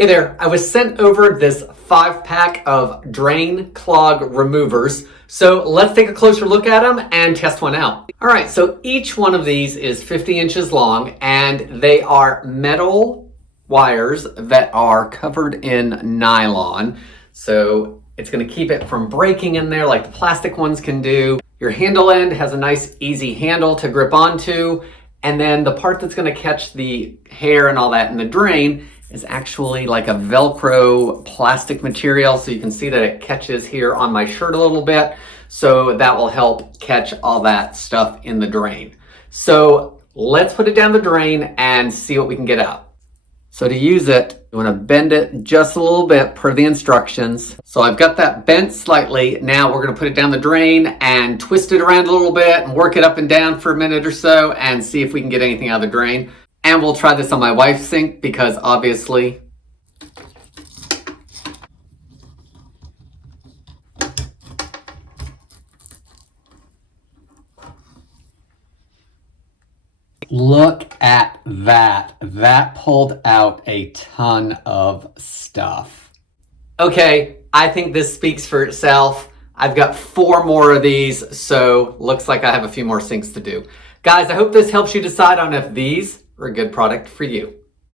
Hey there, I was sent over this 5-pack of drain clog removers. So let's take a closer look at them and test one out. All right, so each one of these is 50 inches long and they are metal wires that are covered in nylon. So it's gonna keep it from breaking in there like the plastic ones can do. Your handle end has a nice easy handle to grip onto. And then the part that's gonna catch the hair and all that in the drain is actually like a Velcro plastic material. So you can see that it catches here on my shirt a little bit. So that will help catch all that stuff in the drain. So let's put it down the drain and see what we can get out. So to use it, you want to bend it just a little bit per the instructions. So I've got that bent slightly. Now we're going to put it down the drain and twist it around a little bit and work it up and down for a minute or so and see if we can get anything out of the drain. And we'll try this on my wife's sink because obviously look at that. That pulled out a ton of stuff. Okay, I think this speaks for itself. I've got 4 more of these, so looks like I have a few more sinks to do. Guys, I hope this helps you decide on if these are a good product for you.